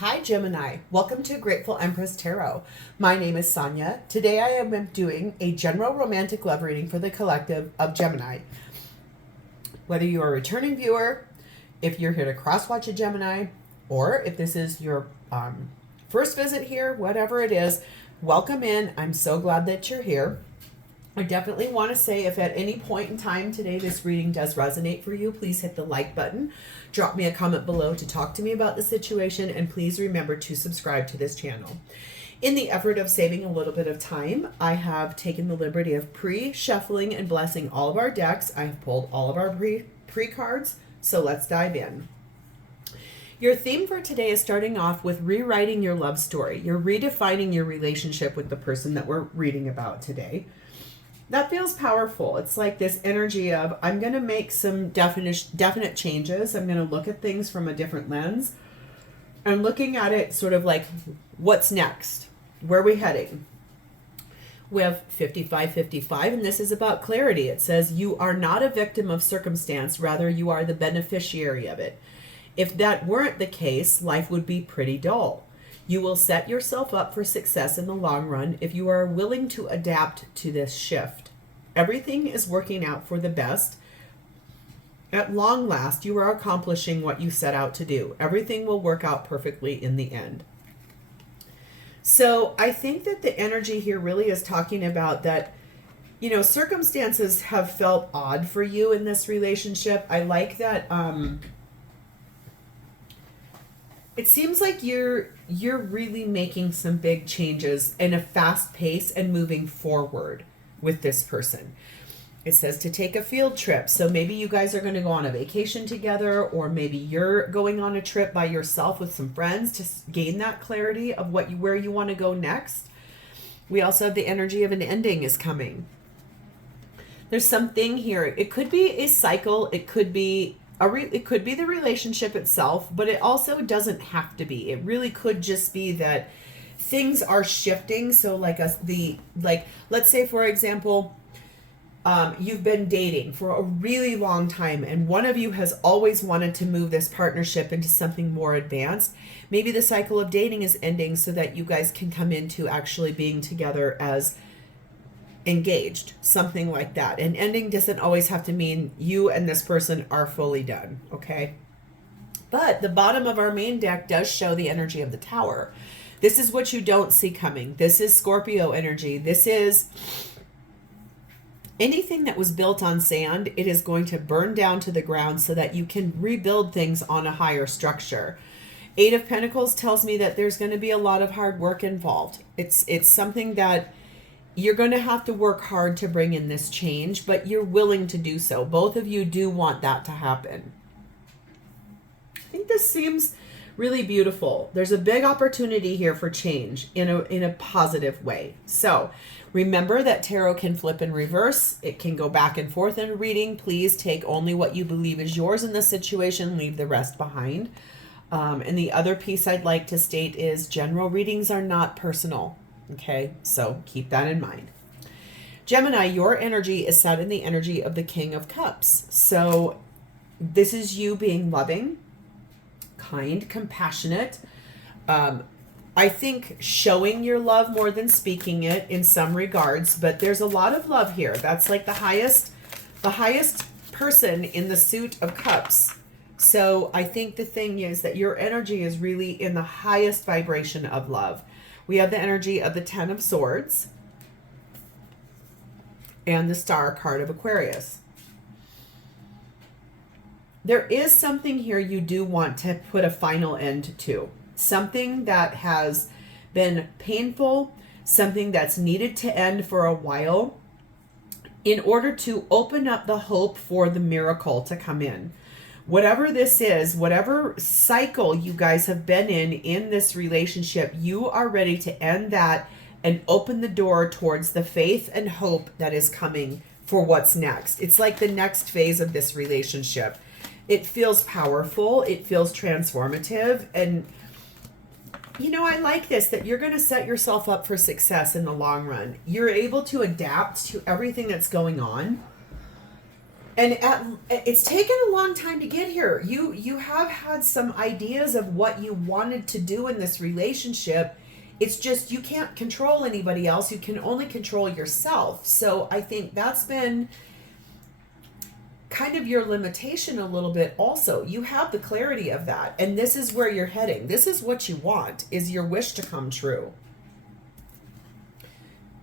Hi Gemini, welcome to Grateful Empress Tarot. My name is Sonia. Today I am doing a general romantic love reading for the collective of Gemini. Whether you are a returning viewer, if you're here to cross-watch a Gemini, or if this is your first visit here, whatever it is, welcome in. I'm so glad that you're here. I definitely want to say if at any point in time today this reading does resonate for you, please hit the like button. Drop me a comment below to talk to me about the situation, and please remember to subscribe to this channel. In the effort of saving a little bit of time, I have taken the liberty of pre-shuffling and blessing all of our decks. I have pulled all of our pre-cards, so let's dive in. Your theme for today is starting off with rewriting your love story. You're redefining your relationship with the person that we're reading about today. That feels powerful. It's like this energy of, I'm going to make some definite changes. I'm going to look at things from a different lens. I'm looking at it sort of like, what's next? Where are we heading? We have 55-55, and this is about clarity. It says, you are not a victim of circumstance. Rather, you are the beneficiary of it. If that weren't the case, life would be pretty dull. You will set yourself up for success in the long run if you are willing to adapt to this shift. Everything is working out for the best. At long last, you are accomplishing what you set out to do. Everything will work out perfectly in the end. So I think that the energy here really is talking about that, you know, circumstances have felt odd for you in this relationship. I like that. It seems like you're really making some big changes in a fast pace and moving forward with this person. It says to take a field trip. So maybe you guys are going to go on a vacation together, or maybe you're going on a trip by yourself with some friends to gain that clarity of where you want to go next. We also have the energy of an ending is coming. There's something here. It could be a cycle. It could be it could be the relationship itself, but it also doesn't have to be. It really could just be that things are shifting. So let's say, for example, you've been dating for a really long time, and one of you has always wanted to move this partnership into something more advanced. Maybe the cycle of dating is ending so that you guys can come into actually being together as engaged, something like that. And ending doesn't always have to mean you and this person are fully done, okay? But the bottom of our main deck does show the energy of the Tower. This is what you don't see coming. This is Scorpio energy. This is anything that was built on sand. It is going to burn down to the ground so that you can rebuild things on a higher structure. Eight of Pentacles tells me that there's going to be a lot of hard work involved. It's something that you're going to have to work hard to bring in this change, but you're willing to do so. Both of you do want that to happen. I think this seems really beautiful. There's a big opportunity here for change in a positive way. So remember that tarot can flip in reverse. It can go back and forth in a reading. Please take only what you believe is yours in this situation. Leave the rest behind. And the other piece I'd like to state is general readings are not personal. Okay, so keep that in mind. Gemini, your energy is set in the energy of the King of Cups. So this is you being loving, kind, compassionate. I think showing your love more than speaking it in some regards, but there's a lot of love here. That's like the highest person in the suit of cups. So I think the thing is that your energy is really in the highest vibration of love. We have the energy of the Ten of Swords and the Star card of Aquarius. There is something here you do want to put a final end to. Something that has been painful, something that's needed to end for a while in order to open up the hope for the miracle to come in. Whatever this is, whatever cycle you guys have been in this relationship, you are ready to end that and open the door towards the faith and hope that is coming for what's next. It's like the next phase of this relationship. It feels powerful. It feels transformative. And, you know, I like this, that you're going to set yourself up for success in the long run. You're able to adapt to everything that's going on. And it's taken a long time to get here. You have had some ideas of what you wanted to do in this relationship. It's just you can't control anybody else. You can only control yourself. So I think that's been kind of your limitation a little bit also. You have the clarity of that. And this is where you're heading. This is what you want, is your wish to come true.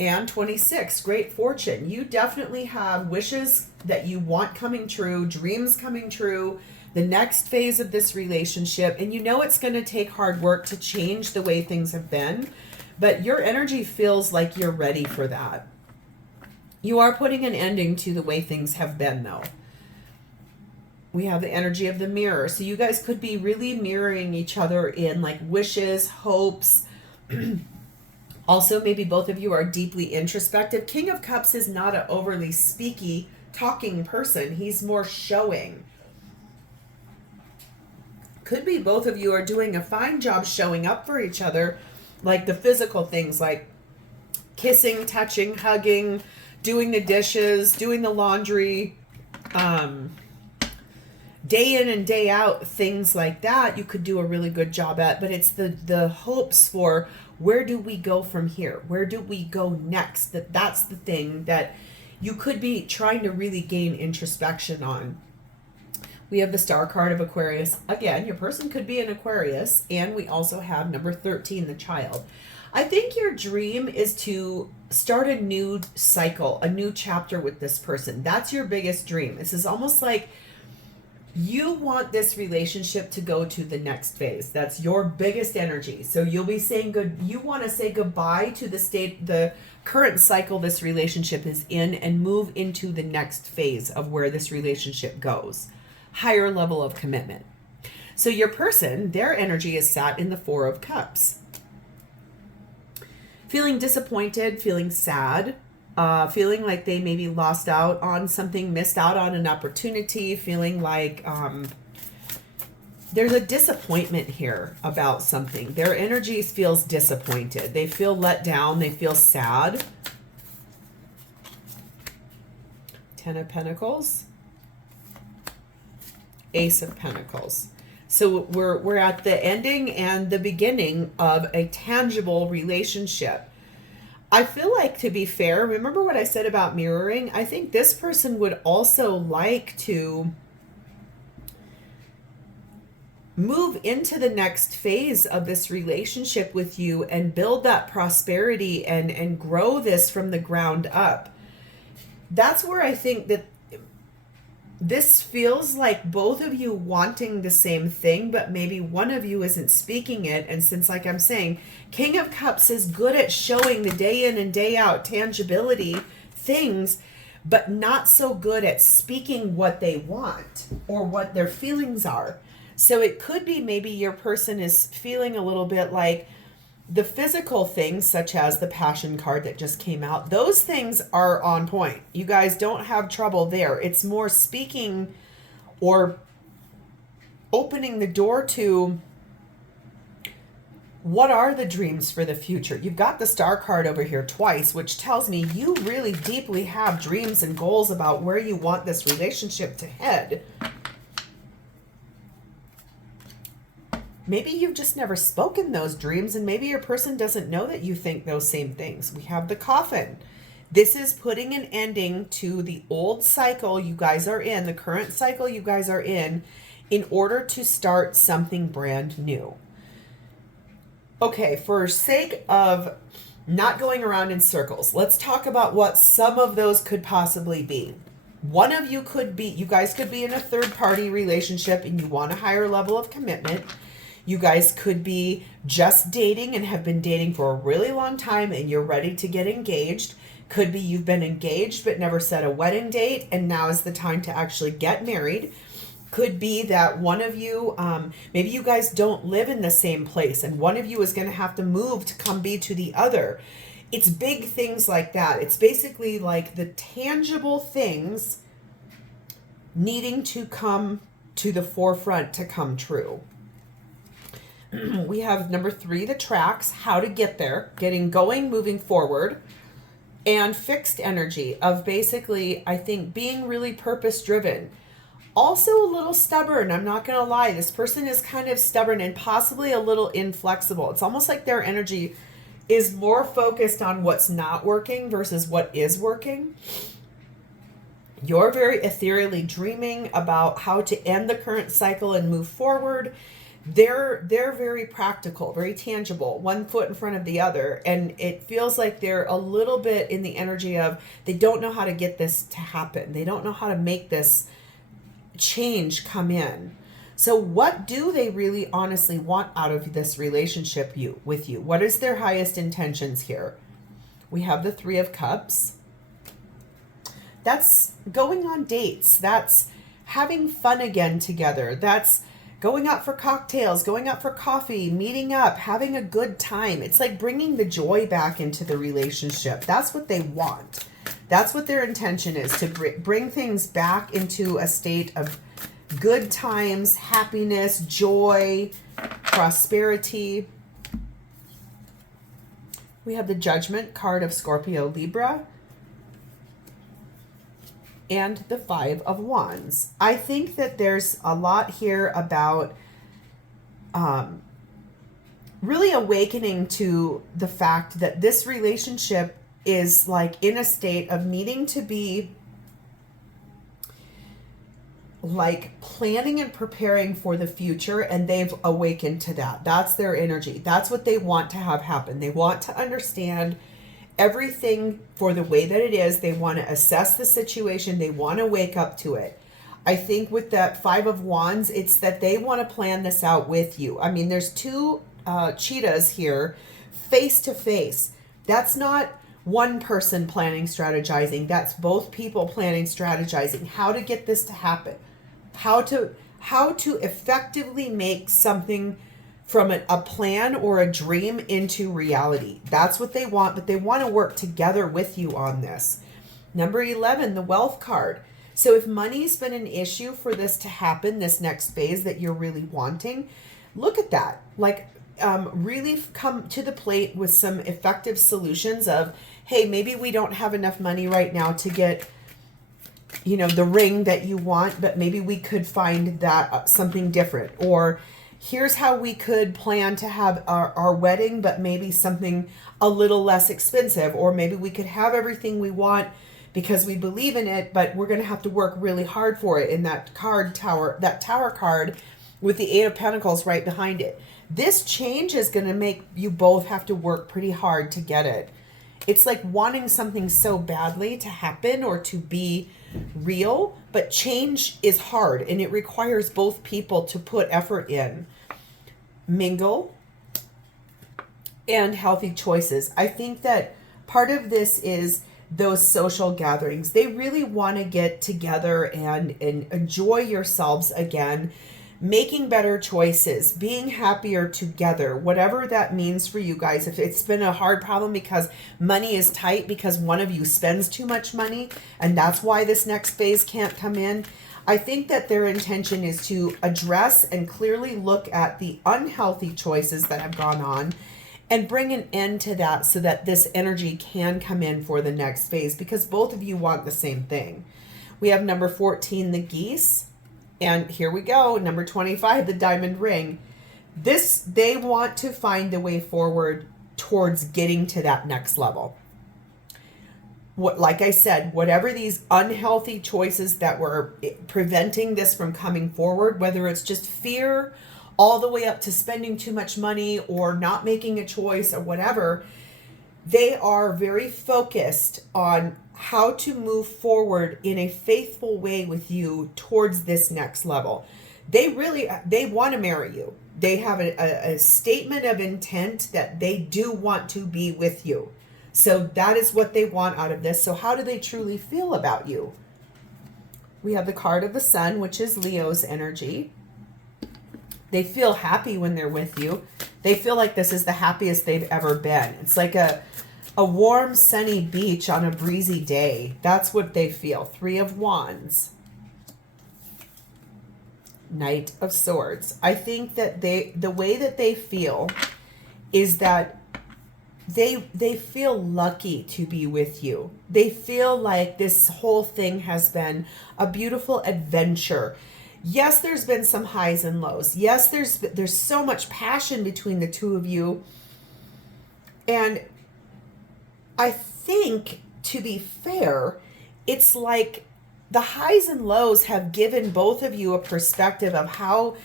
And 26, great fortune. You definitely have wishes that you want coming true, dreams coming true, the next phase of this relationship. And you know it's going to take hard work to change the way things have been, but your energy feels like you're ready for that. You are putting an ending to the way things have been, though. We have the energy of the mirror. So you guys could be really mirroring each other in like wishes, hopes. Also, maybe both of you are deeply introspective. King of Cups is not an overly speaky, talking person. He's more showing. Could be both of you are doing a fine job showing up for each other, like the physical things like kissing, touching, hugging, doing the dishes, doing the laundry, day in and day out, things like that you could do a really good job at. But it's the hopes for where do we go from here? Where do we go next? That's the thing that you could be trying to really gain introspection on. We have the Star card of Aquarius. Again, your person could be an Aquarius. And we also have number 13, the Child. I think your dream is to start a new cycle, a new chapter with this person. That's your biggest dream. This is almost like you want this relationship to go to the next phase. That's your biggest energy. So you'll be saying you want to say goodbye to the current cycle this relationship is in and move into the next phase of where this relationship goes. Higher level of commitment. So your person, their energy is sat in the 4 of Cups. Feeling disappointed, feeling sad, feeling like they maybe lost out on something, missed out on an opportunity, feeling like there's a disappointment here about something. Their energy feels disappointed. They feel let down. They feel sad. 10 of Pentacles. Ace of Pentacles. So we're at the ending and the beginning of a tangible relationship. I feel like, to be fair, remember what I said about mirroring? I think this person would also like to move into the next phase of this relationship with you and build that prosperity and grow this from the ground up. That's where I think that this feels like both of you wanting the same thing, but maybe one of you isn't speaking it. And since, like I'm saying, King of Cups is good at showing the day in and day out tangibility things, but not so good at speaking what they want or what their feelings are. So it could be maybe your person is feeling a little bit like the physical things, such as the Passion card that just came out, those things are on point. You guys don't have trouble there. It's more speaking or opening the door to what are the dreams for the future. You've got the Star card over here twice, which tells me you really deeply have dreams and goals about where you want this relationship to head. Maybe you've just never spoken those dreams, and maybe your person doesn't know that you think those same things. We have the Coffin. This is putting an ending to the old cycle you guys are in, the current cycle you guys are in order to start something brand new. Okay, for sake of not going around in circles, let's talk about what some of those could possibly be. One of you guys could be in a third-party relationship and you want a higher level of commitment. You guys could be just dating and have been dating for a really long time and you're ready to get engaged. Could be you've been engaged but never set a wedding date and now is the time to actually get married. Could be that one of you, maybe you guys don't live in the same place and one of you is going to have to move to come be to the other. It's big things like that. It's basically like the tangible things needing to come to the forefront to come true. We have number 3, the tracks, how to get there, getting going, moving forward. and fixed energy of basically, I think, being really purpose driven. Also a little stubborn. I'm not going to lie. This person is kind of stubborn and possibly a little inflexible. It's almost like their energy is more focused on what's not working versus what is working. You're very ethereally dreaming about how to end the current cycle and move forward. They're very practical, very tangible, one foot in front of the other. And it feels like they're a little bit in the energy of they don't know how to get this to happen. They don't know how to make this change come in. So what do they really honestly want out of this relationship with you? What is their highest intentions here? We have the Three of Cups. That's going on dates. That's having fun again together. That's going out for cocktails, going out for coffee, meeting up, having a good time. It's like bringing the joy back into the relationship. That's what they want. That's what their intention is, to bring things back into a state of good times, happiness, joy, prosperity. We have the Judgment card of Scorpio, Libra, and the Five of Wands. I think that there's a lot here about really awakening to the fact that this relationship is like in a state of needing to be like planning and preparing for the future, and they've awakened to that. That's their energy. That's what they want to have happen. They want to understand everything for the way that it is. They want to assess the situation. They want to wake up to it. I think with that Five of Wands, it's that they want to plan this out with you. I mean, there's two cheetahs here face to face. That's not one person planning, strategizing. That's both people planning, strategizing how to get this to happen, how to effectively make something from a plan or a dream into reality. That's what they want, but they want to work together with you on this. Number 11, the Wealth card. So if money's been an issue for this to happen, this next phase that you're really wanting, look at that. Like, really come to the plate with some effective solutions of, hey, maybe we don't have enough money right now to get, the ring that you want, but maybe we could find that something different. Or here's how we could plan to have our wedding, but maybe something a little less expensive. Or maybe we could have everything we want because we believe in it, but we're going to have to work really hard for it. In that that tower card with the Eight of Pentacles right behind it. This change is going to make you both have to work pretty hard to get it. It's like wanting something so badly to happen or to be real, but change is hard and it requires both people to put effort in. Mingle and healthy choices. I think that part of this is those social gatherings. They really want to get together and enjoy yourselves again, making better choices, being happier together, whatever that means for you guys. If it's been a hard problem because money is tight because one of you spends too much money and that's why this next phase can't come in, I think that their intention is to address and clearly look at the unhealthy choices that have gone on and bring an end to that so that this energy can come in for the next phase, because both of you want the same thing. We have number 14, the Geese. And here we go, number 25, the diamond ring. They want to find the way forward towards getting to that next level. Like I said, whatever these unhealthy choices that were preventing this from coming forward, whether it's just fear all the way up to spending too much money or not making a choice or whatever, they are very focused on how to move forward in a faithful way with you towards this next level. They want to marry you. They have a statement of intent that they do want to be with you. So that is what they want out of this. So how do they truly feel about you? We have the card of the Sun, which is Leo's energy. They feel happy when they're with you. They feel like this is the happiest they've ever been. It's like a warm, sunny beach on a breezy day. That's what they feel. Three of Wands. Knight of Swords. I think that the way that they feel is that they feel lucky to be with you. They feel like this whole thing has been a beautiful adventure. Yes, there's been some highs and lows. Yes, there's so much passion between the two of you. And I think, to be fair, it's like the highs and lows have given both of you a perspective of how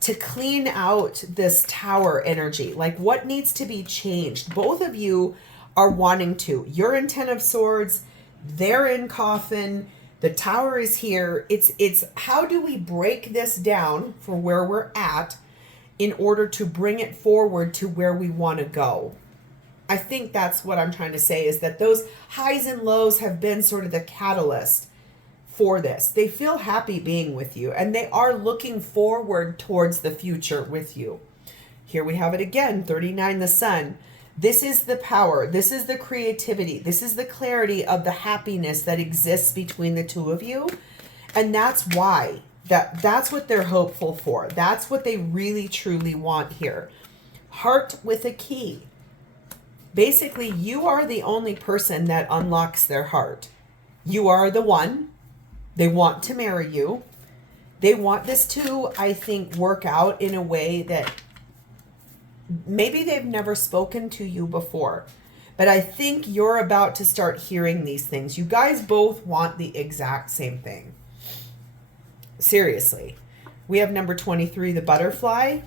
to clean out this tower energy. Like, what needs to be changed? Both of you are wanting to. You're in Ten of Swords. They're in Coffin. The tower is here. It's how do we break this down for where we're at in order to bring it forward to where we want to go? I think that's what I'm trying to say, is that those highs and lows have been sort of the catalyst for this. They feel happy being with you, and they are looking forward towards the future with you. Here we have it again, 39, the Sun. This is the power. This is the creativity. This is the clarity of the happiness that exists between the two of you. And that's why, that's what they're hopeful for. That's what they really, truly want here. Heart with a key. Basically, you are the only person that unlocks their heart. You are the one. They want to marry you. They want this to, I think, work out in a way that maybe they've never spoken to you before. But I think you're about to start hearing these things. You guys both want the exact same thing. Seriously. We have number 23, the butterfly,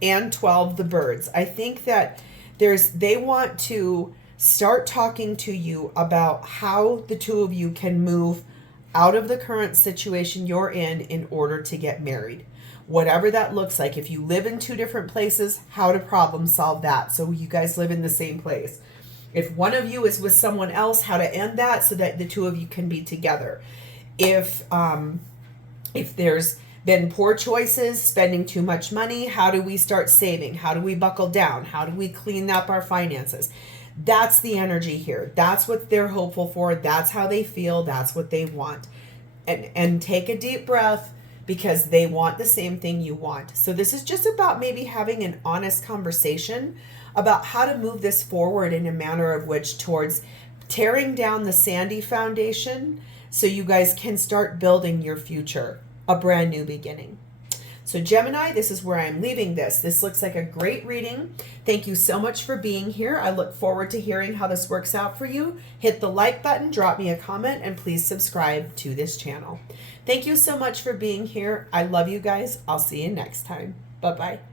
and 12, the birds. I think that they want to start talking to you about how the two of you can move out of the current situation you're in order to get married. Whatever that looks like. If you live in two different places, how to problem solve that so you guys live in the same place. If one of you is with someone else, how to end that so that the two of you can be together. If there's been poor choices, spending too much money, how do we start saving? How do we buckle down? How do we clean up our finances? That's the energy here. That's what they're hopeful for. That's how they feel. That's what they want. And take a deep breath, because they want the same thing you want. So this is just about maybe having an honest conversation about how to move this forward in a manner of which towards tearing down the sandy foundation so you guys can start building your future, a brand new beginning. So Gemini, this is where I'm leaving this. This looks like a great reading. Thank you so much for being here. I look forward to hearing how this works out for you. Hit the like button, drop me a comment, and please subscribe to this channel. Thank you so much for being here. I love you guys. I'll see you next time. Bye-bye.